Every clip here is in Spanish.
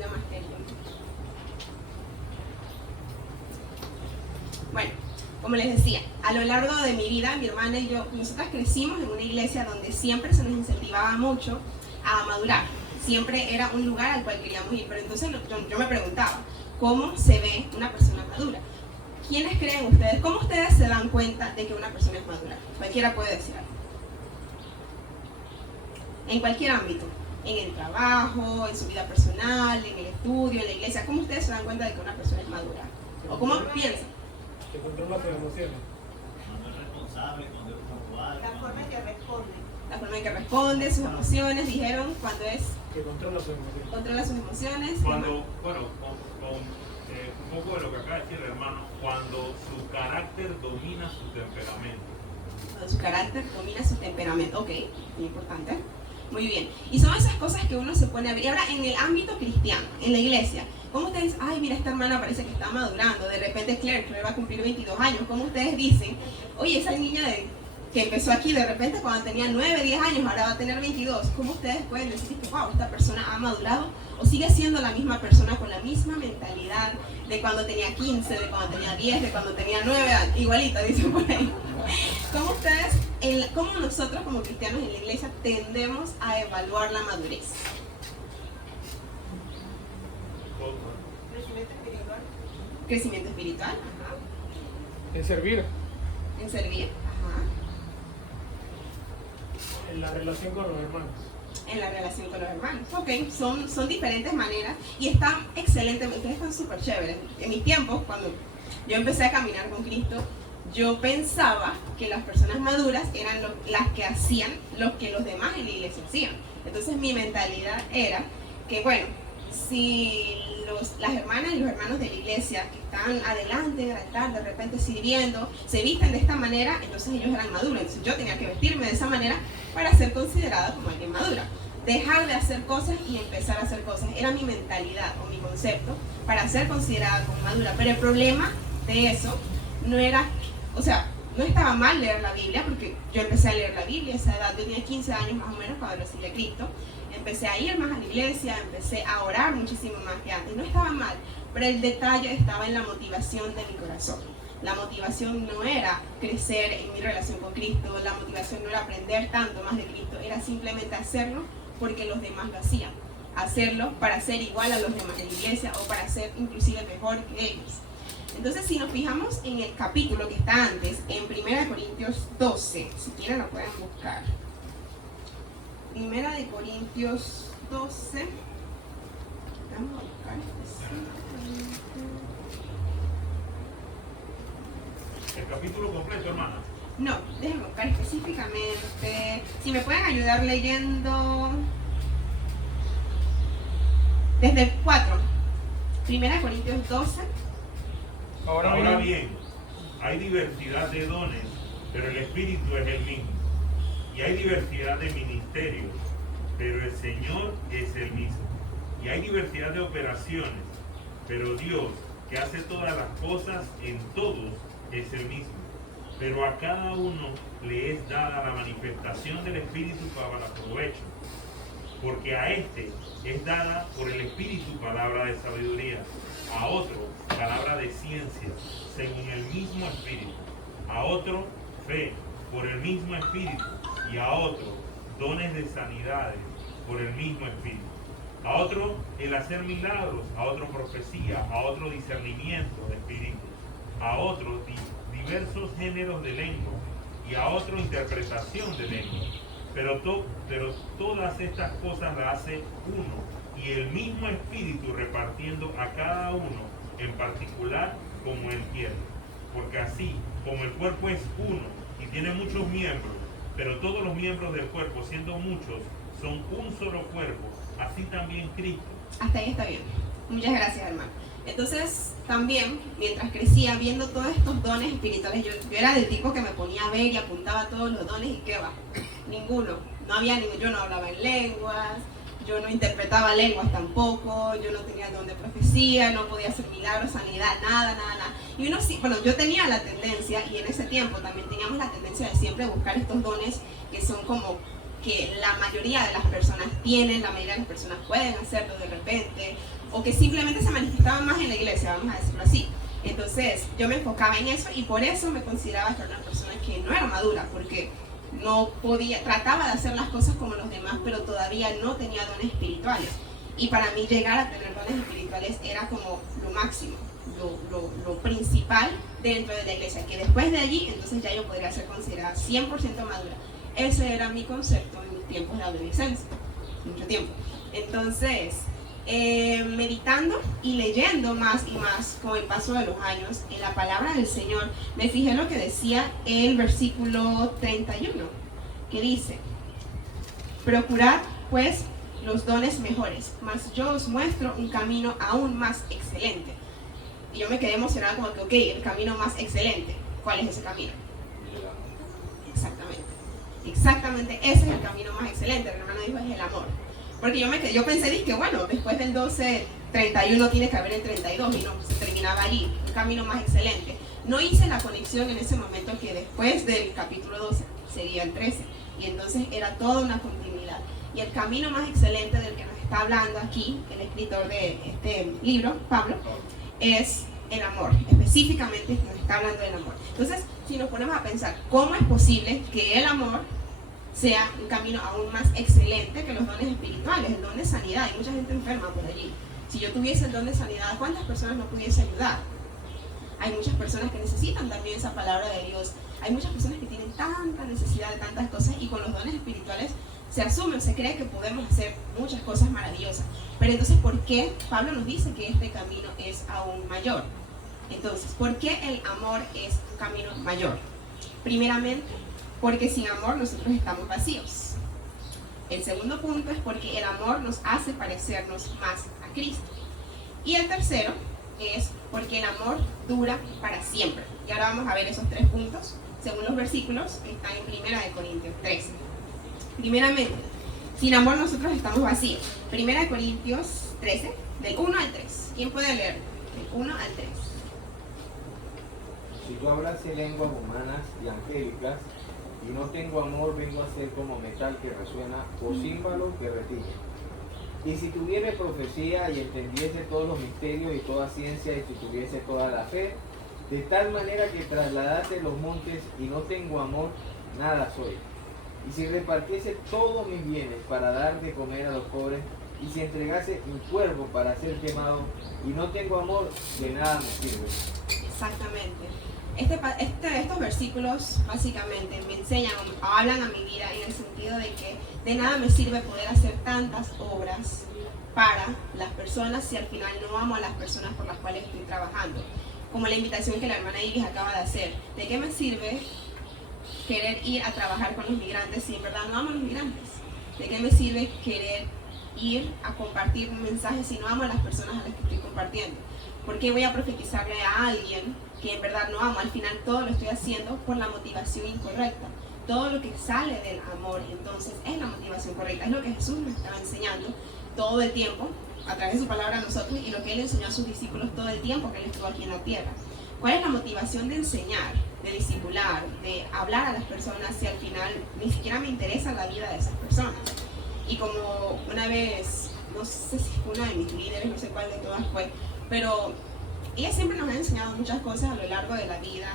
amiga más querida. Bueno, como les decía, a lo largo de mi vida, mi hermana y yo, nosotras crecimos en una iglesia donde siempre se nos incentivaba mucho a madurar. Siempre era un lugar al cual queríamos ir, pero entonces yo me preguntaba, ¿cómo se ve una persona madura? ¿Quiénes creen ustedes? ¿Cómo ustedes se dan cuenta de que una persona es madura? Cualquiera puede decir algo. En cualquier ámbito, en el trabajo, en su vida personal, en el estudio, en la iglesia, ¿cómo ustedes se dan cuenta de que una persona es madura? ¿O cómo piensan? Que controla sus emociones. Cuando es responsable, cuando es puntual. La forma en que responde. La forma en que responde, sus emociones, dijeron, cuando es Que controla sus emociones. controla sus emociones. Cuando, bueno, un poco de lo que acaba de decir el hermano, cuando su carácter domina su temperamento. Cuando su carácter domina su temperamento. Ok, muy importante. Muy bien. Y son esas cosas que uno se pone a ver. Y ahora, en el ámbito cristiano, en la iglesia, ¿cómo ustedes dicen, ay, mira, esta hermana parece que está madurando? De repente Claire va a cumplir 22 años. ¿Cómo ustedes dicen, oye, esa niña que empezó aquí de repente cuando tenía 9, 10 años, ahora va a tener 22? ¿Cómo ustedes pueden decir que, wow, esta persona ha madurado? ¿O sigue siendo la misma persona con la misma mentalidad de cuando tenía 15, de cuando tenía 10, de cuando tenía 9 años? Igualita, dicen por ahí. ¿Cómo ustedes, cómo nosotros como cristianos en la iglesia tendemos a evaluar la madurez? Crecimiento espiritual. Crecimiento espiritual, ajá. En servir. En servir, ajá. En la relación con los hermanos. En la relación con los hermanos. Ok, son diferentes maneras y están excelentes, ustedes están súper chéveres. En mis tiempos, cuando yo empecé a caminar con Cristo, yo pensaba que las personas maduras eran las que hacían lo que los demás en la iglesia hacían. Entonces mi mentalidad era que, bueno, si las hermanas y los hermanos de la iglesia que están adelante en el altar, de repente sirviendo, se visten de esta manera, entonces ellos eran maduros. Entonces yo tenía que vestirme de esa manera para ser considerada como alguien madura. Dejar de hacer cosas y empezar a hacer cosas. Era mi mentalidad o mi concepto para ser considerada como madura. Pero el problema de eso no era, o sea, no estaba mal leer la Biblia, porque yo empecé a leer la Biblia a esa edad. Yo tenía 15 años más o menos cuando recibí a Cristo. Empecé a ir más a la iglesia, empecé a orar muchísimo más que antes. No estaba mal, pero el detalle estaba en la motivación de mi corazón. La motivación no era crecer en mi relación con Cristo, la motivación no era aprender tanto más de Cristo, era simplemente hacerlo porque los demás lo hacían. Hacerlo para ser igual a los demás de la iglesia o para ser inclusive mejor que ellos. Entonces, si nos fijamos en el capítulo que está antes, en 1 Corintios 12, si quieren lo pueden buscar. 1 Corintios 12. Vamos a buscar El capítulo completo, hermana. No, déjenme buscar específicamente. Si me pueden ayudar leyendo desde el 4. 1 Corintios 12. Ahora bien, hay diversidad de dones, pero el Espíritu es el mismo. Y hay diversidad de ministerios, pero el Señor es el mismo. Y hay diversidad de operaciones, pero Dios, que hace todas las cosas en todos, es el mismo. Pero a cada uno le es dada la manifestación del Espíritu para provecho. Porque a este es dada por el Espíritu palabra de sabiduría, a otro palabra de ciencia, según el mismo Espíritu, a otro fe, por el mismo Espíritu, y a otro dones de sanidades, por el mismo Espíritu, a otro el hacer milagros, a otro profecía, a otro discernimiento de espíritus, a otro diversos géneros de lengua, y a otro interpretación de lengua. Pero todas estas cosas las hace uno, y el mismo Espíritu repartiendo a cada uno en particular como Él quiere. Porque así como el cuerpo es uno y tiene muchos miembros, pero todos los miembros del cuerpo, siendo muchos, son un solo cuerpo, así también Cristo. Hasta ahí está bien. Muchas gracias, hermano. Entonces, también, mientras crecía viendo todos estos dones espirituales, yo era del tipo que me ponía a ver y apuntaba todos los dones y ¿qué va? Ninguno. No había ninguno. Yo no hablaba en lenguas, yo no interpretaba lenguas tampoco, yo no tenía don de profecía, no podía hacer milagros, sanidad, nada. Y uno sí, bueno, yo tenía la tendencia, y en ese tiempo también teníamos la tendencia de siempre buscar estos dones que son como que la mayoría de las personas tienen, la mayoría de las personas pueden hacerlo de repente, o que simplemente se manifestaban más en la iglesia, vamos a decirlo así. Entonces yo me enfocaba en eso y por eso me consideraba que era una persona que no era madura, porque no podía, trataba de hacer las cosas como los demás, pero todavía no tenía dones espirituales. Y para mí llegar a tener dones espirituales era como lo máximo, lo principal dentro de la iglesia, que después de allí entonces ya yo podría ser considerada 100% madura. Ese era mi concepto en mis tiempos de adolescencia, mucho tiempo. Entonces, meditando y leyendo más y más con el paso de los años en la palabra del Señor, me fijé lo que decía el versículo 31, que dice: procurad pues los dones mejores, mas yo os muestro un camino aún más excelente. Y yo me quedé emocionada como que, ok, el camino más excelente, ¿cuál es ese camino? Exactamente, ese es el camino más excelente. El hermano dijo, es el amor. Porque yo pensé, dije, bueno, después del 12:31 tiene que haber el 32, y no, se terminaba allí, un camino más excelente. No hice la conexión en ese momento que después del capítulo 12 sería el 13, y entonces era toda una continuidad. Y el camino más excelente del que nos está hablando aquí el escritor de este libro, Pablo, es el amor. Específicamente nos está hablando del amor. Entonces, si nos ponemos a pensar, ¿cómo es posible que el amor sea un camino aún más excelente que los dones espirituales, el don de sanidad? Hay mucha gente enferma por allí. Si yo tuviese el don de sanidad, ¿cuántas personas no pudiese ayudar? Hay muchas personas que necesitan también esa palabra de Dios. Hay muchas personas que tienen tanta necesidad de tantas cosas, y con los dones espirituales se asume o se cree que podemos hacer muchas cosas maravillosas. Pero entonces, ¿por qué Pablo nos dice que este camino es aún mayor? Entonces, ¿por qué el amor es un camino mayor? Primeramente, porque sin amor nosotros estamos vacíos. El segundo punto es porque el amor nos hace parecernos más a Cristo. Y el tercero es porque el amor dura para siempre. Y ahora vamos a ver esos 3 puntos según los versículos que están en 1 Corintios 13. Primeramente, sin amor nosotros estamos vacíos. 1 Corintios 13, del 1 al 3. ¿Quién puede leer? Del 1 al 3. Si yo hablase lenguas humanas y angélicas, y no tengo amor, vengo a ser como metal que resuena o címbalo que retiñe. Y si tuviere profecía y entendiese todos los misterios y toda ciencia, y si tuviese toda la fe, de tal manera que trasladase los montes y no tengo amor, nada soy. Y si repartiese todos mis bienes para dar de comer a los pobres, y si entregase mi cuerpo para ser quemado, y no tengo amor, de nada me sirve. Exactamente. Estos versículos básicamente me enseñan, hablan a mi vida en el sentido de que de nada me sirve poder hacer tantas obras para las personas si al final no amo a las personas por las cuales estoy trabajando. Como la invitación que la hermana Iris acaba de hacer. ¿De qué me sirve querer ir a trabajar con los migrantes si en verdad no amo a los migrantes? ¿De qué me sirve querer ir a compartir un mensaje si no amo a las personas a las que estoy compartiendo? ¿Por qué voy a profetizarle a alguien que en verdad no amo? Al final todo lo estoy haciendo por la motivación incorrecta. Todo lo que sale del amor entonces es la motivación correcta. Es lo que Jesús nos estaba enseñando todo el tiempo a través de su palabra a nosotros, y lo que Él enseñó a sus discípulos todo el tiempo que Él estuvo aquí en la tierra. ¿Cuál es la motivación de enseñar, de discipular, de hablar a las personas si al final ni siquiera me interesa la vida de esas personas? Y como una vez, no sé si fue una de mis líderes, no sé cuál de todas fue, pero ella siempre nos ha enseñado muchas cosas a lo largo de la vida,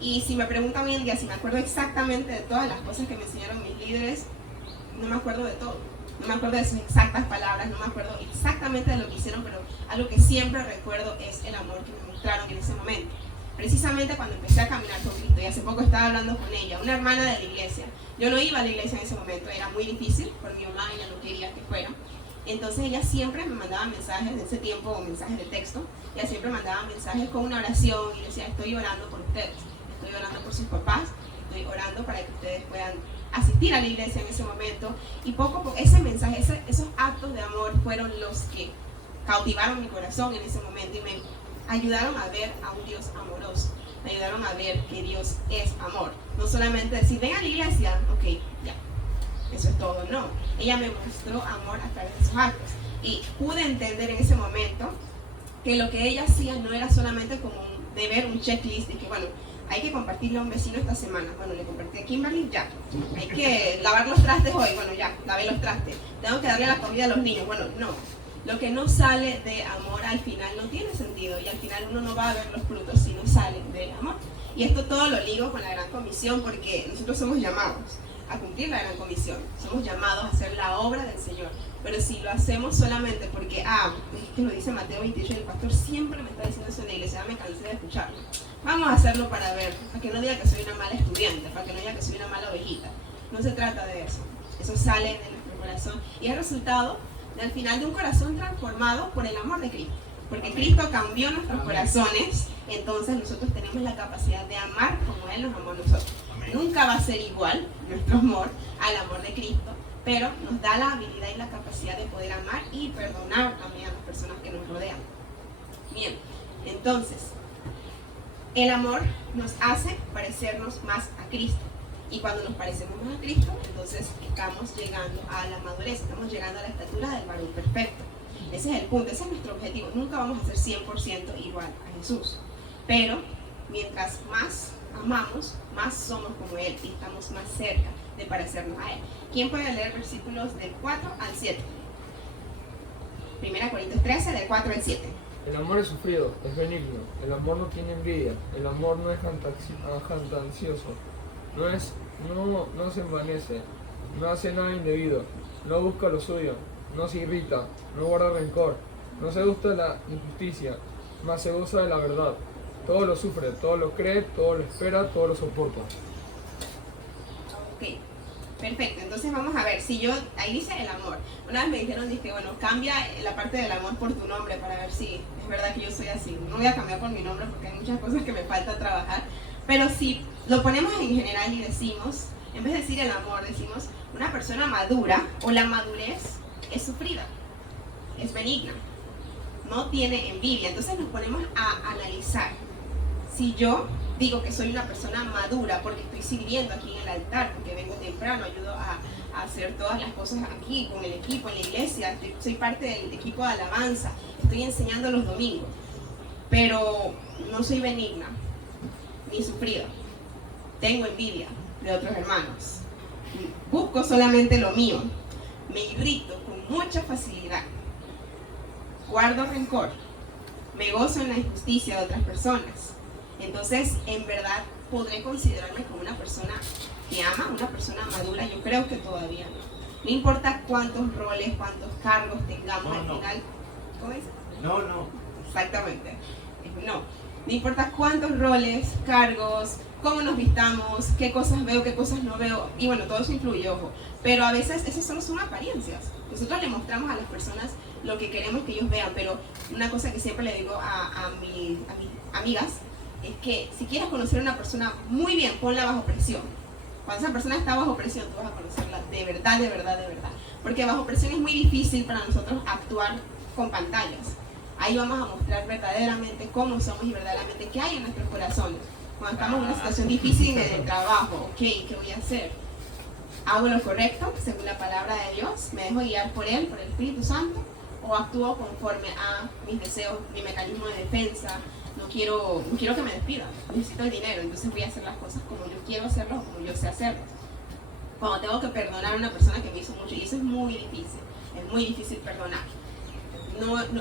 y si me preguntan hoy en día si me acuerdo exactamente de todas las cosas que me enseñaron mis líderes, no me acuerdo de todo. No me acuerdo de sus exactas palabras, no me acuerdo exactamente de lo que hicieron, pero algo que siempre recuerdo es el amor que me mostraron en ese momento. Precisamente cuando empecé a caminar con Cristo, y hace poco estaba hablando con ella, una hermana de la iglesia. Yo no iba a la iglesia en ese momento, era muy difícil por mi mamá, ella no quería que fuera. Entonces ella siempre me mandaba mensajes, en ese tiempo mensajes de texto, ella siempre mandaba mensajes con una oración y decía, estoy orando por ustedes, estoy orando por sus papás, estoy orando para que ustedes puedan asistir a la iglesia en ese momento. Y poco a poco ese mensaje, esos actos de amor fueron los que cautivaron mi corazón en ese momento y me ayudaron a ver a un Dios amoroso, me ayudaron a ver que Dios es amor. No solamente decir, ven a la iglesia, ok, ya, eso es todo, no. Ella me mostró amor a través de sus actos, y pude entender en ese momento que lo que ella hacía no era solamente como un deber, un checklist de que, bueno, hay que compartirle a un vecino esta semana. Bueno, le compartí a Kimberly, ya. Hay que lavar los trastes hoy. Bueno, ya, lavé los trastes. Tengo que darle la comida a los niños. Bueno, no. Lo que no sale de amor al final no tiene sentido y al final uno no va a ver los frutos si no sale del amor. Y esto todo lo ligo con la gran comisión porque nosotros somos llamados a cumplir la gran comisión. Somos llamados a hacer la obra del Señor. Pero si lo hacemos solamente porque, es que lo dice Mateo 28 y el pastor siempre me está diciendo eso en la iglesia, ya me cansé de escucharlo. Vamos a hacerlo para ver, para que no diga que soy una mala estudiante, para que no diga que soy una mala ovejita. No se trata de eso. Eso sale de nuestro corazón y es resultado al final de un corazón transformado por el amor de Cristo. Porque Cristo cambió nuestros corazones, entonces nosotros tenemos la capacidad de amar como Él nos amó a nosotros. Nunca va a ser igual nuestro amor al amor de Cristo, pero nos da la habilidad y la capacidad de poder amar y perdonar también a las personas que nos rodean. Bien, entonces, el amor nos hace parecernos más a Cristo. Y cuando nos parecemos más a Cristo, entonces estamos llegando a la madurez, estamos llegando a la estatura del varón perfecto. Ese es el punto, ese es nuestro objetivo. Nunca vamos a ser 100% igual a Jesús. Pero mientras más amamos, más somos como Él y estamos más cerca de parecernos a Él. ¿Quién puede leer versículos del 4 al 7? 1 Corintios 13, del 4 al 7. El amor es sufrido, es benigno, el amor no tiene envidia, el amor no es jactancioso, no se envanece, no hace nada indebido, no busca lo suyo, no se irrita, no guarda rencor, no se gusta de la injusticia, mas se goza de la verdad. Todo lo sufre, todo lo cree, todo lo espera, todo lo soporta. Ok, perfecto. Entonces vamos a ver, si yo, ahí dice el amor. Una vez me dijeron, dije, bueno, cambia la parte del amor por tu nombre para ver si es verdad que yo soy así. No voy a cambiar por mi nombre porque hay muchas cosas que me falta trabajar. Pero si lo ponemos en general y decimos, en vez de decir el amor, decimos una persona madura o la madurez es sufrida, es benigna, no tiene envidia. Entonces nos ponemos a analizar. Si yo digo que soy una persona madura porque estoy sirviendo aquí en el altar, porque vengo temprano, ayudo a hacer todas las cosas aquí con el equipo en la iglesia, soy parte del equipo de alabanza, estoy enseñando los domingos, pero no soy benigna ni sufrida, tengo envidia de otros hermanos, busco solamente lo mío, me irrito con mucha facilidad, guardo rencor, me gozo en la injusticia de otras personas. Entonces, en verdad, podré considerarme como una persona que ama, una persona madura. Yo creo que todavía no. No importa cuántos roles, cuántos cargos tengamos al final. ¿Cómo dice? No. Exactamente. No. No importa cuántos roles, cargos, cómo nos vistamos, qué cosas veo, qué cosas no veo. Y bueno, todo eso influye, ojo. Pero a veces esas solo son apariencias. Nosotros le mostramos a las personas lo que queremos que ellos vean. Pero una cosa que siempre le digo a mis amigas es que si quieres conocer a una persona muy bien, ponla bajo presión. Cuando esa persona está bajo presión, tú vas a conocerla de verdad, de verdad, de verdad. Porque bajo presión es muy difícil para nosotros actuar con pantallas. Ahí vamos a mostrar verdaderamente cómo somos y verdaderamente qué hay en nuestros corazones. Cuando estamos en una situación difícil en el trabajo, ok, ¿qué voy a hacer? ¿Hago lo correcto según la palabra de Dios? ¿Me dejo guiar por Él, por el Espíritu Santo? ¿O actúo conforme a mis deseos, mi mecanismo de defensa? No quiero que me despidan, necesito el dinero, entonces voy a hacer las cosas como yo quiero hacerlas o como yo sé hacerlas. Cuando tengo que perdonar a una persona que me hizo mucho, y eso es muy difícil perdonar.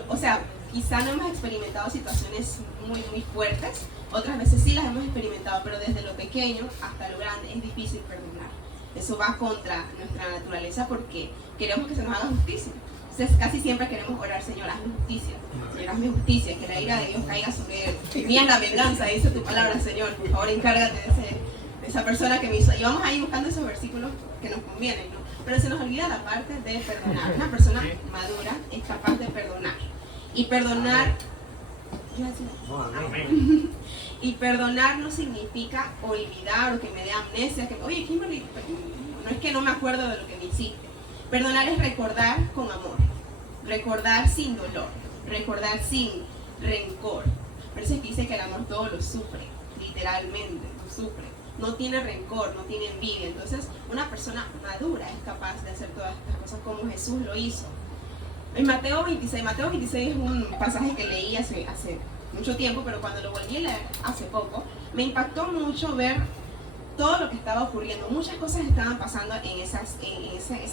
O sea, quizá no hemos experimentado situaciones muy fuertes, otras veces sí las hemos experimentado, pero desde lo pequeño hasta lo grande es difícil perdonar. Eso va contra nuestra naturaleza porque queremos que se nos haga justicia. Entonces casi siempre queremos orar, Señor, hazme justicia, Señor, hazme justicia, que la ira de Dios caiga sobre él. Mía es la venganza, dice tu palabra, Señor, por favor encárgate de esa persona que me hizo. Y vamos a ir buscando esos versículos que nos convienen, ¿no? Pero se nos olvida la parte de perdonar. Una persona madura es capaz de perdonar. Y perdonar... Amén. Y perdonar no significa olvidar o que me dé amnesia, que, oye, Kimberly, no es que no me acuerdo de lo que me hiciste. Perdonar es recordar con amor, recordar sin dolor, recordar sin rencor. Por eso es que dice que el amor todo lo sufre, literalmente, lo sufre. No tiene rencor, no tiene envidia. Entonces, una persona madura es capaz de hacer todas estas cosas como Jesús lo hizo. En Mateo 26 es un pasaje que leí hace mucho tiempo, pero cuando lo volví a leer hace poco, me impactó mucho ver todo lo que estaba ocurriendo. Muchas cosas estaban pasando en esa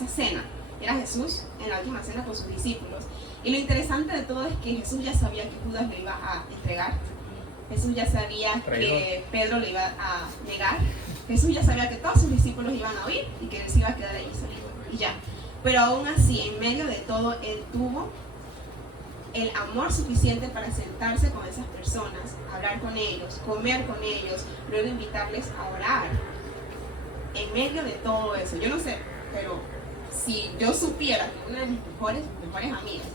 cena. Era Jesús en la última cena con sus discípulos. Y lo interesante de todo es que Jesús ya sabía que Judas lo iba a entregar. Jesús ya sabía que Pedro lo iba a negar. Jesús ya sabía que todos sus discípulos iban a oír y que él se iba a quedar allí solito. Y ya. Pero aún así, en medio de todo, él tuvo el amor suficiente para sentarse con esas personas, hablar con ellos, comer con ellos, luego invitarles a orar. En medio de todo eso, yo no sé, pero si yo supiera que una de mis mejores amigas,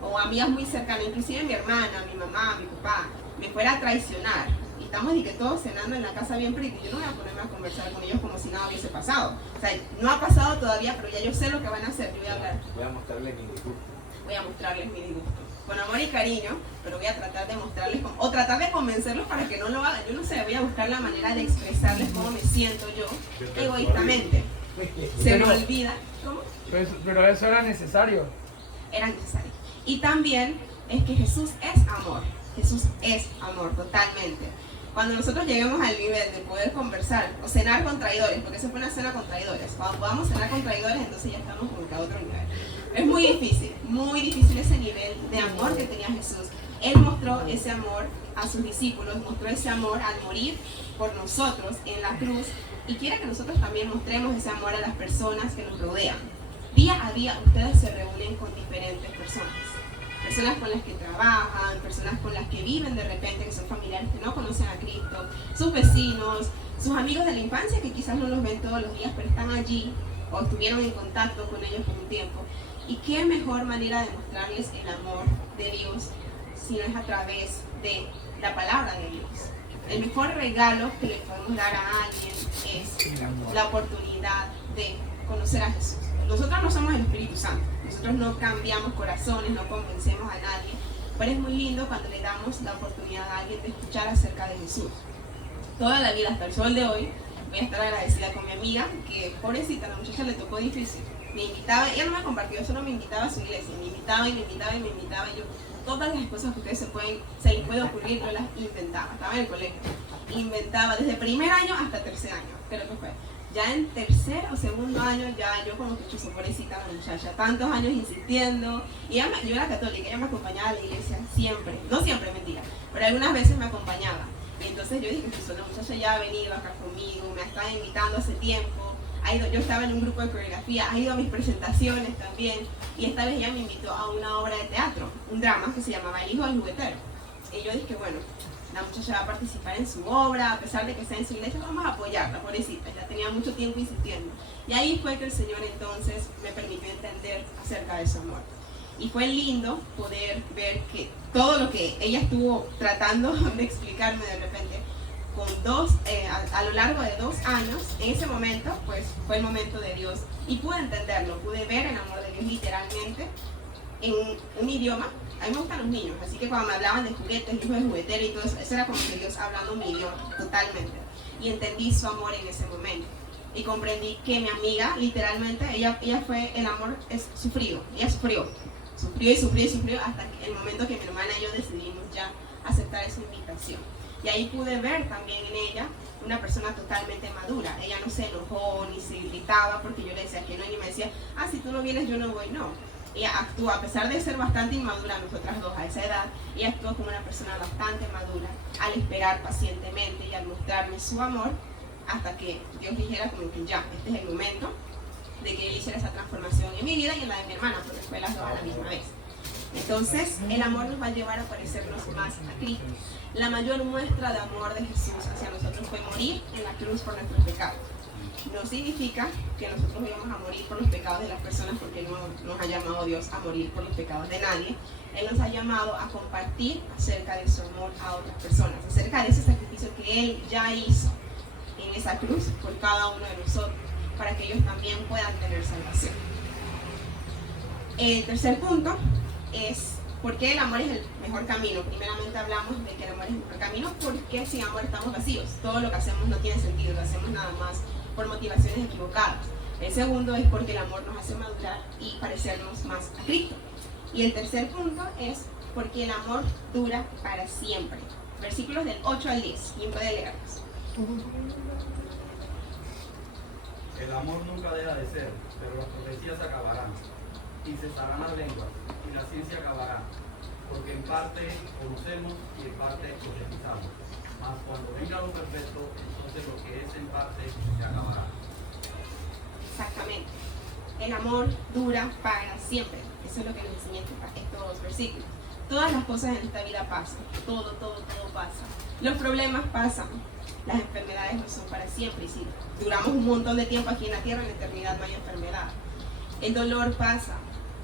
o amigas muy cercanas, inclusive mi hermana, mi mamá, mi papá, me fuera a traicionar, y estamos y que todos cenando en la casa bien pretty, yo no voy a ponerme a conversar con ellos como si nada hubiese pasado. O sea, no ha pasado todavía, pero ya yo sé lo que van a hacer, yo voy a hablar. Voy a mostrarles mi disgusto. Voy a mostrarles mi disgusto. Con amor y cariño, pero voy a tratar de mostrarles, o tratar de convencerlos para que no lo hagan. Yo no sé, voy a buscar la manera de expresarles cómo me siento yo, egoístamente. Se me olvida. ¿Cómo? Pero eso era necesario. Era necesario. Y también es que Jesús es amor. Jesús es amor, totalmente. Cuando nosotros lleguemos al nivel de poder conversar o cenar con traidores, porque eso fue una cena con traidores, cuando podamos cenar con traidores, entonces ya estamos como que a otro nivel. Es muy difícil ese nivel de amor que tenía Jesús. Él mostró ese amor a sus discípulos, mostró ese amor al morir por nosotros en la cruz, y quiere que nosotros también mostremos ese amor a las personas que nos rodean. Día a día ustedes se reúnen con diferentes personas. Personas con las que trabajan, personas con las que viven de repente, que son familiares que no conocen a Cristo, sus vecinos, sus amigos de la infancia que quizás no los ven todos los días, pero están allí o estuvieron en contacto con ellos por un tiempo. Y qué mejor manera de mostrarles el amor de Dios si no es a través de la palabra de Dios. El mejor regalo que le podemos dar a alguien es la oportunidad de conocer a Jesús. Nosotros no somos el Espíritu Santo, nosotros no cambiamos corazones, no convencemos a nadie, pero es muy lindo cuando le damos la oportunidad a alguien de escuchar acerca de Jesús. Toda la vida, hasta el sol de hoy, voy a estar agradecida con mi amiga, que pobrecita, la muchacha le tocó difícil. Me invitaba, ella no me compartió, solo me invitaba a su iglesia, me invitaba y yo todas las cosas que ustedes se les puede ocurrir, yo las inventaba. Estaba en el colegio, inventaba desde primer año hasta tercer año, creo que fue. Ya en tercer o segundo año, ya yo como que chuzo, pobrecita la muchacha, tantos años insistiendo. Y yo era católica, ella me acompañaba a la iglesia siempre, no siempre, mentira, pero algunas veces me acompañaba. Y entonces yo dije, chuzo, la muchacha ya ha venido acá conmigo, me estaba invitando hace tiempo. Yo estaba en un grupo de coreografía, ha ido a mis presentaciones también, y esta vez ella me invitó a una obra de teatro, un drama que se llamaba El hijo del juguetero. Y yo dije, bueno, la muchacha va a participar en su obra, a pesar de que está en su iglesia, vamos a apoyarla, pobrecita, ya tenía mucho tiempo insistiendo. Y ahí fue que el Señor entonces me permitió entender acerca de su amor. Y fue lindo poder ver que todo lo que ella estuvo tratando de explicarme de repente, a lo largo de 2 años, en ese momento, pues fue el momento de Dios. Y pude entenderlo, pude ver el amor de Dios literalmente en un idioma. A mí me gustan los niños, así que cuando me hablaban de juguetes, hijo de juguetero y todo eso, eso era como que Dios hablando mi idioma, totalmente. Y entendí su amor en ese momento. Y comprendí que mi amiga, literalmente, ella fue el amor sufrido. Ella sufrió hasta el momento que mi hermana y yo decidimos ya aceptar esa invitación. Y ahí pude ver también en ella una persona totalmente madura. Ella no se enojó ni se gritaba porque yo le decía que no, y me decía, si tú no vienes yo no voy, no. Ella actúa, a pesar de ser bastante inmadura, nosotras dos a esa edad, ella actuó como una persona bastante madura al esperar pacientemente y al mostrarme su amor hasta que Dios dijera como que ya, este es el momento de que él hiciera esa transformación en mi vida y en la de mi hermana, porque fue las dos a la misma vez. Entonces, el amor nos va a llevar a parecernos más a Cristo. La mayor muestra de amor de Jesús hacia nosotros fue morir en la cruz por nuestros pecados. No significa que nosotros íbamos a morir por los pecados de las personas, porque no nos ha llamado Dios a morir por los pecados de nadie. Él nos ha llamado a compartir acerca de su amor a otras personas, acerca de ese sacrificio que Él ya hizo en esa cruz por cada uno de nosotros, para que ellos también puedan tener salvación. El tercer punto es ¿por qué el amor es el mejor camino? Primeramente hablamos de que el amor es el mejor camino porque sin amor estamos vacíos. Todo lo que hacemos no tiene sentido, lo hacemos nada más por motivaciones equivocadas. El segundo es porque el amor nos hace madurar y parecernos más a Cristo. Y el tercer punto es porque el amor dura para siempre. Versículos del 8 al 10. ¿Quién puede leerlos? El amor nunca deja de ser, pero las profecías acabarán, y cesarán las lenguas, y la ciencia acabará, porque en parte conocemos y en parte profetizamos. Mas cuando venga lo perfecto, entonces lo que es en parte se acabará. Exactamente. El amor dura para siempre. Eso es lo que nos enseñan estos versículos. Todas las cosas en esta vida pasan. Todo pasa. Los problemas pasan. Las enfermedades no son para siempre. Y si duramos un montón de tiempo aquí en la tierra, en la eternidad no hay enfermedad. El dolor pasa.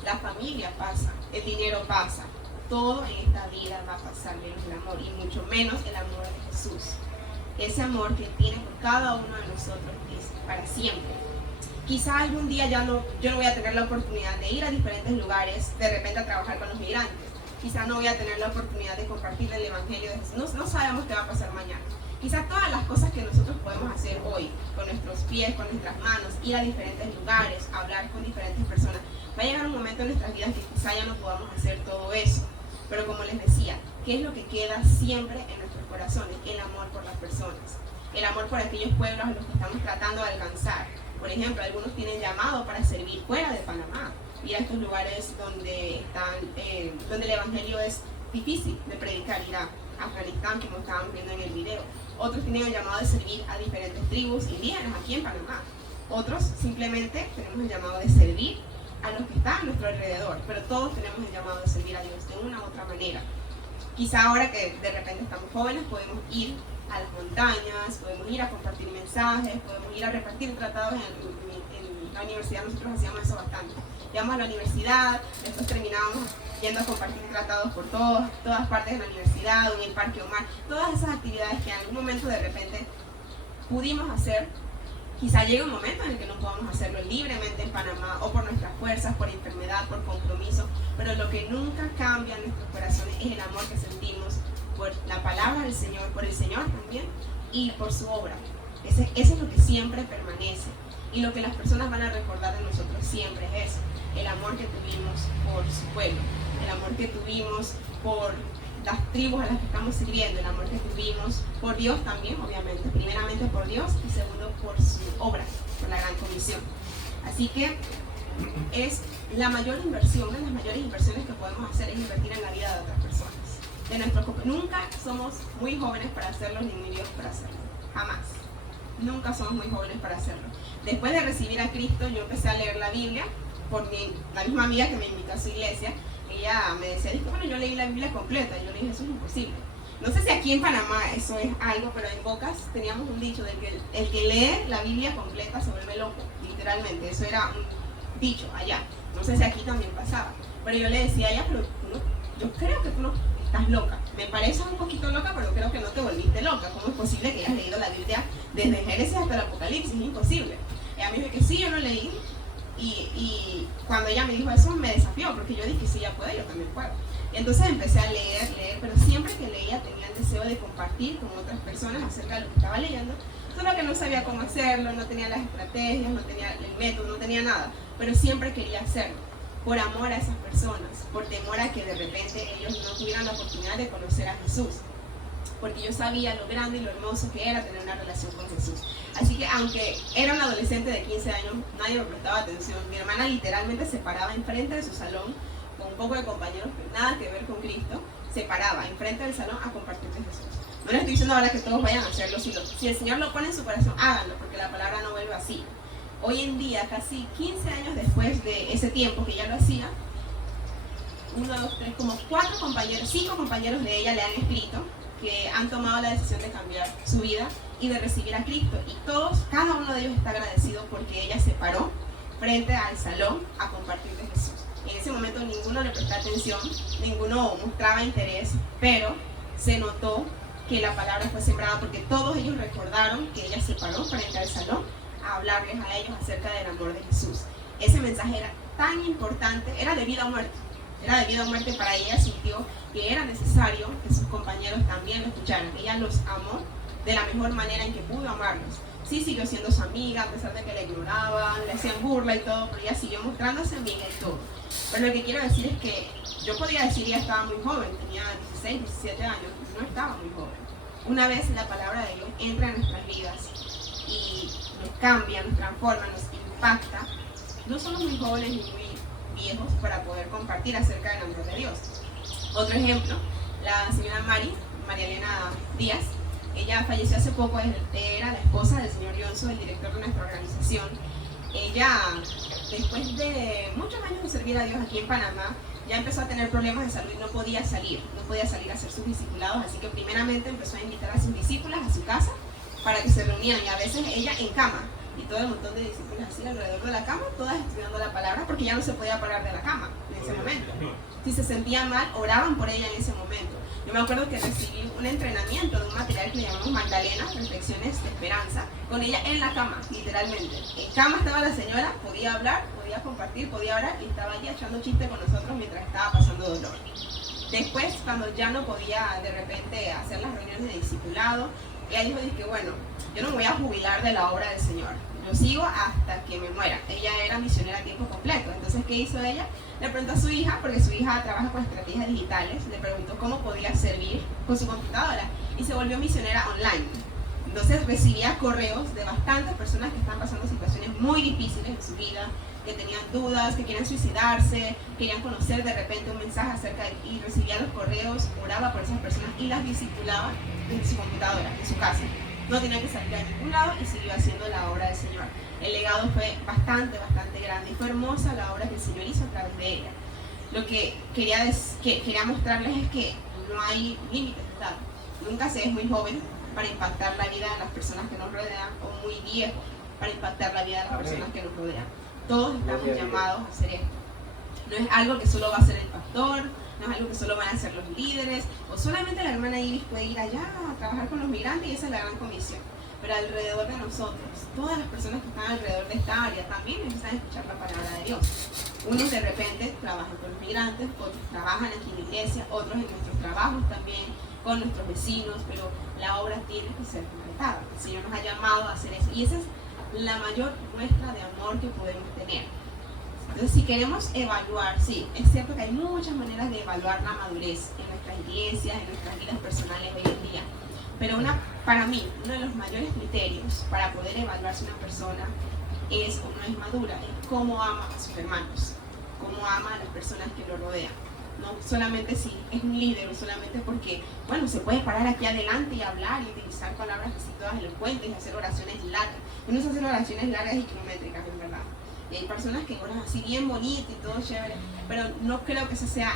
La familia pasa. El dinero pasa. Todo en esta vida va a pasar, menos el amor. Y mucho menos el amor de Jesús. Ese amor que tiene por cada uno de nosotros es para siempre. Quizá algún día yo no voy a tener la oportunidad de ir a diferentes lugares, de repente a trabajar con los migrantes. Quizá no voy a tener la oportunidad de compartir el Evangelio de Jesús. No sabemos qué va a pasar mañana. Quizá todas las cosas que nosotros podemos hacer hoy, con nuestros pies, con nuestras manos, ir a diferentes lugares, hablar con diferentes personas, va a llegar un momento en nuestras vidas que quizá ya no podamos hacer todo eso. Pero como les decía, ¿qué es lo que queda siempre en nuestros corazones? El amor por las personas. El amor por aquellos pueblos a los que estamos tratando de alcanzar. Por ejemplo, algunos tienen llamado para servir fuera de Panamá, ir a estos lugares donde el Evangelio es difícil de predicar, ir a Afganistán, como estábamos viendo en el video. Otros tienen el llamado de servir a diferentes tribus indígenas aquí en Panamá. Otros simplemente tenemos el llamado de servir a los que están a nuestro alrededor, pero todos tenemos el llamado de servir a Dios de una u otra manera. Quizá ahora que de repente estamos jóvenes podemos ir a las montañas, podemos ir a compartir mensajes, podemos ir a repartir tratados en la universidad. Nosotros hacíamos eso bastante. Íbamos a la universidad, después terminábamos yendo a compartir tratados por todas partes de la universidad, o en el Parque Omar, todas esas actividades que en algún momento de repente pudimos hacer. Quizá llegue un momento en el que no podamos hacerlo libremente en Panamá, o por nuestras fuerzas, por enfermedad, por compromiso, pero lo que nunca cambia en nuestros corazones es el amor que sentimos por la palabra del Señor, por el Señor también, y por su obra. Eso es lo que siempre permanece, y lo que las personas van a recordar de nosotros siempre es eso, el amor que tuvimos por su pueblo, el amor que tuvimos por las tribus a las que estamos sirviendo, el amor que tuvimos por Dios también, obviamente, primeramente por Dios y segundo por su obra, por la gran comisión. Así que es la mayor inversión, una de las mayores inversiones que podemos hacer es invertir en la vida de otras personas. Nunca somos muy jóvenes para hacerlo, ni muy viejos para hacerlo, jamás. Nunca somos muy jóvenes para hacerlo. Después de recibir a Cristo, yo empecé a leer la Biblia por la misma amiga que me invitó a su iglesia. Ella me decía, bueno, yo leí la Biblia completa. Y yo le dije, eso es imposible. No sé si aquí en Panamá eso es algo, pero en Bocas teníamos un dicho de que el que lee la Biblia completa se vuelve loco, literalmente. Eso era un dicho allá. No sé si aquí también pasaba. Pero yo le decía a ella, pero yo creo que tú no estás loca. Me parece un poquito loca, pero creo que no te volviste loca. ¿Cómo es posible que hayas leído la Biblia desde Génesis hasta el Apocalipsis? Es imposible. Ella me dijo que sí, yo lo leí. Y cuando ella me dijo eso me desafió, porque yo dije, si ella puede, yo también puedo. Y entonces empecé a leer, pero siempre que leía tenía el deseo de compartir con otras personas acerca de lo que estaba leyendo, solo que no sabía cómo hacerlo, no tenía las estrategias, no tenía el método, no tenía nada, pero siempre quería hacerlo, por amor a esas personas, por temor a que de repente ellos no tuvieran la oportunidad de conocer a Jesús, porque yo sabía lo grande y lo hermoso que era tener una relación con Jesús. Así que aunque era un adolescente de 15 años, nadie me prestaba atención. Mi hermana literalmente se paraba enfrente de su salón con un poco de compañeros que nada que ver con Cristo, se paraba enfrente del salón a compartir de Jesús. No les estoy diciendo ahora que todos vayan a hacerlo, si el Señor lo pone en su corazón, háganlo, porque la palabra no vuelve así. Hoy en día, casi 15 años después de ese tiempo que ella lo hacía, 1, 2, 3, como 5 compañeros de ella le han escrito que han tomado la decisión de cambiar su vida y de recibir a Cristo, y cada uno de ellos está agradecido porque ella se paró frente al salón a compartir de Jesús. En ese momento ninguno le prestó atención, ninguno mostraba interés, pero se notó que la palabra fue sembrada porque todos ellos recordaron que ella se paró frente al salón a hablarles a ellos acerca del amor de Jesús. Ese mensaje era tan importante, era de vida o muerte. Era de vida o muerte para ella. Sintió que era necesario que sus compañeros también lo escucharan. Ella los amó de la mejor manera en que pudo amarlos, sí siguió siendo su amiga, a pesar de que la ignoraban, le hacían burla y todo, pero ella siguió mostrándose amiga y todo. Pero lo que quiero decir es que yo podría decir que ella estaba muy joven, tenía 16, 17 años, no estaba muy joven. Una vez la palabra de Dios entra en nuestras vidas y nos cambia, nos transforma, nos impacta, no somos muy jóvenes ni muy viejos para poder compartir acerca del amor de Dios. Otro ejemplo, la señora María Elena Díaz, ella falleció hace poco, era la esposa del señor Johnson, el director de nuestra organización. Ella, después de muchos años de servir a Dios aquí en Panamá, ya empezó a tener problemas de salud y no podía salir a hacer sus discipulados, así que primeramente empezó a invitar a sus discípulas a su casa para que se reunieran, y a veces ella en cama, y todo el montón de discípulos así alrededor de la cama, todas estudiando la palabra, porque ya no se podía parar de la cama en ese momento. Si se sentía mal, oraban por ella en ese momento. Yo me acuerdo que recibí un entrenamiento de un material que le llamamos Magdalena, Reflexiones de Esperanza, con ella en la cama, literalmente. En cama estaba la señora, podía hablar, podía compartir, podía orar, y estaba allí echando chiste con nosotros mientras estaba pasando dolor. Después, cuando ya no podía de repente hacer las reuniones de discipulado, ella dijo, dije, bueno, yo no me voy a jubilar de la obra del Señor, yo sigo hasta que me muera. Ella era misionera a tiempo completo. Entonces, ¿qué hizo ella? Le preguntó a su hija, porque su hija trabaja con estrategias digitales, le preguntó cómo podía servir con su computadora y se volvió misionera online. Entonces recibía correos de bastantes personas que estaban pasando situaciones muy difíciles en su vida, que tenían dudas, que querían suicidarse, querían conocer de repente un mensaje acerca de, y recibía los correos, oraba por esas personas y las discipulaba en su computadora, en su casa. No tenía que salir a ningún lado y siguió haciendo la obra del Señor. El legado fue bastante grande y fue hermosa la obra que el Señor hizo a través de ella. Lo que quería mostrarles es que no hay límites de edad. Nunca se es muy joven para impactar la vida de las personas que nos rodean, o muy viejo para impactar la vida de las personas que nos rodean. Todos estamos llamados a hacer esto. No es algo que solo va a hacer el pastor, no es algo que solo van a hacer los líderes, o solamente la hermana Iris puede ir allá a trabajar con los migrantes y esa es la gran comisión. Pero alrededor de nosotros, todas las personas que están alrededor de esta área también necesitan escuchar la palabra de Dios. Unos de repente trabajan con los migrantes, otros trabajan aquí en la iglesia, otros en nuestros trabajos también, con nuestros vecinos, pero la obra tiene que ser completada. El Señor nos ha llamado a hacer eso y esa es la mayor muestra de amor que podemos tener. Entonces, si queremos evaluar, sí, es cierto que hay muchas maneras de evaluar la madurez en nuestras iglesias, en nuestras vidas personales hoy en día, pero para mí, uno de los mayores criterios para poder evaluar si una persona es o no es madura es cómo ama a sus hermanos, cómo ama a las personas que lo rodean. No solamente si es un líder o solamente porque, bueno, se puede parar aquí adelante y hablar y utilizar palabras así todas elocuentes y hacer oraciones largas. Uno se hace oraciones largas y kilométricas, en verdad. Y hay personas que oran así bien bonito y todo chévere, pero no creo que ese sea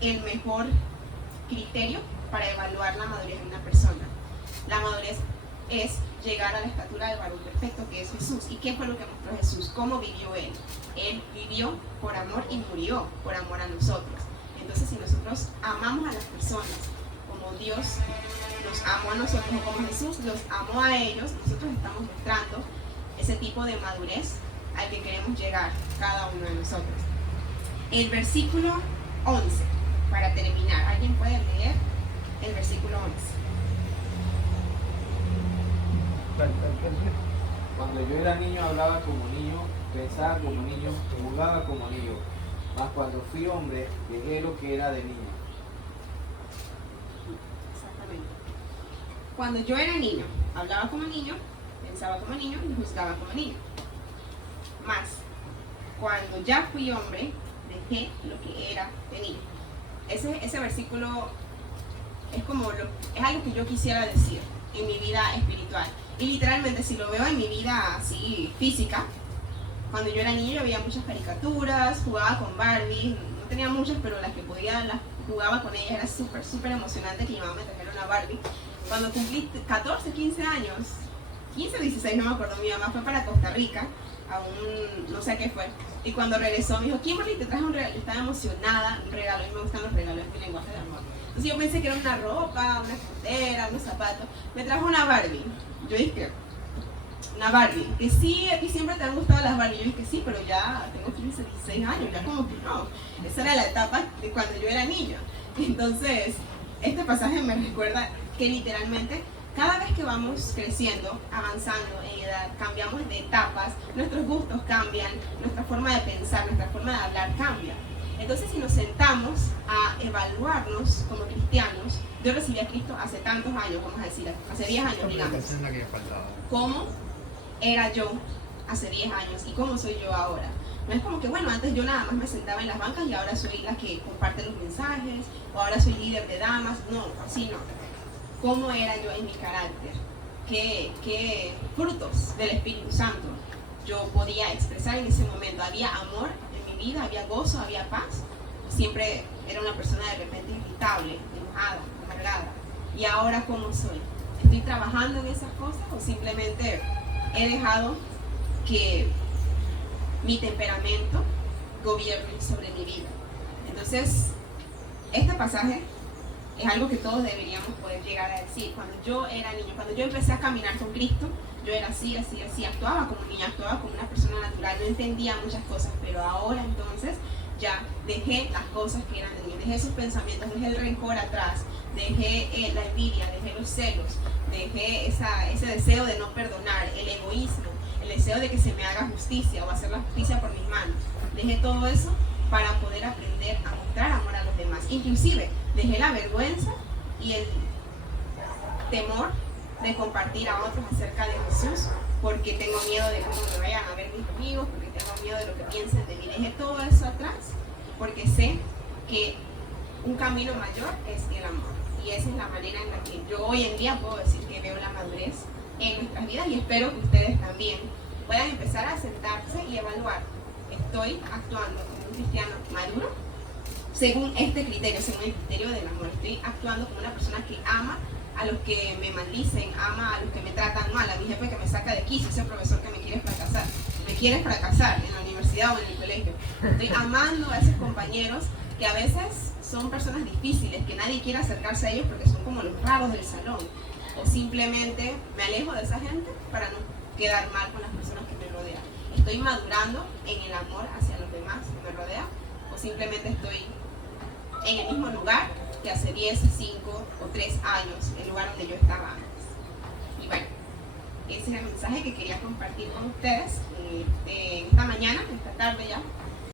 el mejor criterio para evaluar la madurez de una persona. La madurez es llegar a la estatura del varón perfecto que es Jesús. ¿Y qué fue lo que mostró Jesús? ¿Cómo vivió Él? Él vivió por amor y murió por amor a nosotros. Entonces, si nosotros amamos a las personas como Dios nos amó a nosotros, o como Jesús los amó a ellos, nosotros estamos mostrando ese tipo de madurez al que queremos llegar cada uno de nosotros. El versículo 11, para terminar, ¿alguien puede leer el versículo 11? Cuando yo era niño hablaba como niño, pensaba como niño, jugaba como niño, mas cuando fui hombre dejé lo que era de niño. Exactamente. Cuando yo era niño, hablaba como niño, pensaba como niño y juzgaba como niño. Mas, cuando ya fui hombre, dejé lo que era de niño. Ese versículo es algo que yo quisiera decir en mi vida espiritual. Y literalmente, si lo veo en mi vida así física, cuando yo era niño yo veía muchas caricaturas, jugaba con Barbie, no tenía muchas, pero las que podía las jugaba con ellas. Era súper emocionante que mi mamá me trajera una Barbie. Cuando cumplí 14, 15 años, 15 o 16, no me acuerdo, mi mamá fue para Costa Rica a no sé qué fue, y cuando regresó me dijo, Kimberly, te traje un regalo. Yo estaba emocionada, un regalo, a mí me gustan los regalos, es mi lenguaje de amor. Entonces yo pensé que era una ropa, una cartera, unos zapatos. Me trajo una Barbie. Yo dije, una Barbie, que sí, a ti siempre te han gustado las Barbie. Yo dije, sí, pero ya tengo 15, 16 años, ya como que no. Esa era la etapa de cuando yo era niña. Entonces, este pasaje me recuerda que literalmente cada vez que vamos creciendo, avanzando en edad, cambiamos de etapas, nuestros gustos cambian, nuestra forma de pensar, nuestra forma de hablar cambia. Entonces, si nos sentamos a evaluarnos como cristianos, yo recibí a Cristo hace tantos años, vamos a decir, hace 10 años, digamos. ¿Cómo era yo hace 10 años y cómo soy yo ahora? No es como que, bueno, antes yo nada más me sentaba en las bancas y ahora soy la que comparte los mensajes, o ahora soy líder de damas. No, así no. ¿Cómo era yo en mi carácter? ¿Qué frutos del Espíritu Santo yo podía expresar en ese momento? ¿Había amor en mi vida? ¿Había gozo? ¿Había paz? Siempre era una persona de repente irritable, enojada, amargada. ¿Y ahora cómo soy? ¿Estoy trabajando en esas cosas o simplemente he dejado que mi temperamento gobierne sobre mi vida? Entonces, este pasaje es algo que todos deberíamos poder llegar a decir. Cuando yo era niño, cuando yo empecé a caminar con Cristo, yo era así, actuaba como niña, actuaba como una persona natural, no entendía muchas cosas, pero ahora entonces ya dejé las cosas que eran de niño, dejé esos pensamientos, dejé el rencor atrás, dejé la envidia, dejé los celos, dejé ese deseo de no perdonar, el egoísmo, el deseo de que se me haga justicia o hacer la justicia por mis manos. Dejé todo eso para poder aprender a mostrar amor a los demás. Inclusive dejé la vergüenza y el temor de compartir a otros acerca de Jesús, porque tengo miedo de cómo me vayan a ver mis amigos, porque tengo miedo de lo que piensen de mí. Dejé todo eso atrás porque sé que un camino mayor es el amor, y esa es la manera en la que yo hoy en día puedo decir que veo la madurez en nuestras vidas, y espero que ustedes también puedan empezar a sentarse y evaluar: ¿estoy actuando como un cristiano maduro según este criterio, según el criterio del amor? ¿Estoy actuando como una persona que ama a los que me maldicen, ama a los que me tratan mal, a mi jefe que me saca de quicio, ese profesor que me quiere fracasar en la universidad o en el colegio? Estoy amando a esos compañeros que a veces son personas difíciles, que nadie quiere acercarse a ellos porque son como los raros del salón, o simplemente me alejo de esa gente para no quedar mal con las personas que me rodean. ¿Estoy madurando en el amor hacia los demás que me rodean, o simplemente estoy en el mismo lugar que hace 10, 5 o 3 años, el lugar donde yo estaba antes? Y bueno, ese es el mensaje que quería compartir con ustedes esta mañana, esta tarde ya.